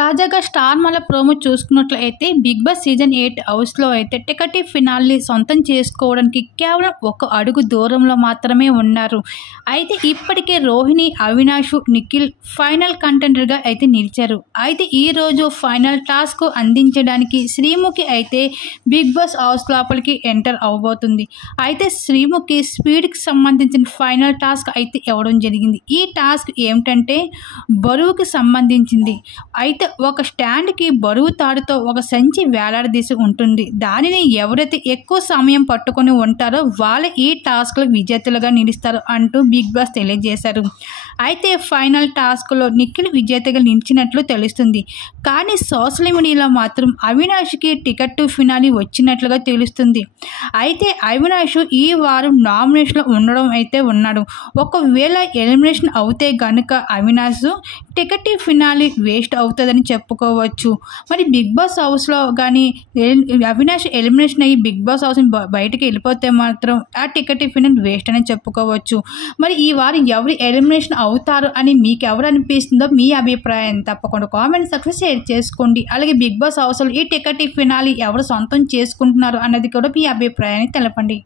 తాజాగా స్టార్ మల్ల ప్రోమో చూసుకున్నట్లయితే బిగ్ బాస్ సీజన్ 8 హౌస్లో అయితే టికెటివ్ ఫినాల్ని సొంతం చేసుకోవడానికి కేవలం ఒక అడుగు దూరంలో మాత్రమే ఉన్నారు. అయితే ఇప్పటికే రోహిణి, అవినాష్, నిఖిల్ ఫైనల్ కంటెండర్గా అయితే నిలిచారు. అయితే ఈరోజు ఫైనల్ టాస్క్ అందించడానికి శ్రీముఖి అయితే బిగ్ బాస్ హౌస్ లోపలికి ఎంటర్ అవబోతుంది. అయితే శ్రీముఖి స్పీడ్కి సంబంధించిన ఫైనల్ టాస్క్ అయితే ఇవ్వడం జరిగింది. ఈ టాస్క్ ఏమిటంటే బరువుకి సంబంధించింది. అయితే ఒక స్టాండ్కి బరువు తాడుతో ఒక సంచి వేలాడదీసి ఉంటుంది. దానిని ఎవరైతే ఎక్కువ సమయం పట్టుకొని ఉంటారో వాళ్ళు ఈ టాస్క్లో విజేతలుగా నిలుస్తారు అంటూ బిగ్ బాస్ తెలియజేశారు. అయితే ఫైనల్ టాస్క్లో నిఖిల్ విజేతగా నిలిచినట్లు తెలుస్తుంది. కానీ సోషల్ మీడియాలో మాత్రం అవినాష్కి టికెట్ టు ఫినాలి వచ్చినట్లుగా తెలుస్తుంది. అయితే అవినాష్ ఈ వారం నామినేషన్లో ఉండడం అయితే ఉన్నాడు. ఒకవేళ ఎలిమినేషన్ అవుతే గనుక Avinash ticket to finale waste అవుతుందని చెప్పుకోవచ్చు. మరి బిగ్ బాస్ హౌస్లో కానీ అవినాష్ ఎలిమినేషన్ అయ్యి బిగ్ బాస్ హౌస్ బయటకు వెళ్ళిపోతే మాత్రం ఆ టికెట్ ఫినాలి వేస్ట్ అని చెప్పుకోవచ్చు. మరి ఈ వారం ఎవరు ఎలిమినేషన్ అవుతారు అని మీకు ఎవరు అనిపిస్తుందో మీ అభిప్రాయం తప్పకుండా కామెంట్ సెక్షన్ షేర్ చేసుకోండి. అలాగే బిగ్ బాస్ హౌస్లో ఈ టికెట్ ఫినాలి ఎవరు సొంతం చేసుకుంటున్నారు అన్నది కూడా మీ అభిప్రాయాన్ని తెలపండి.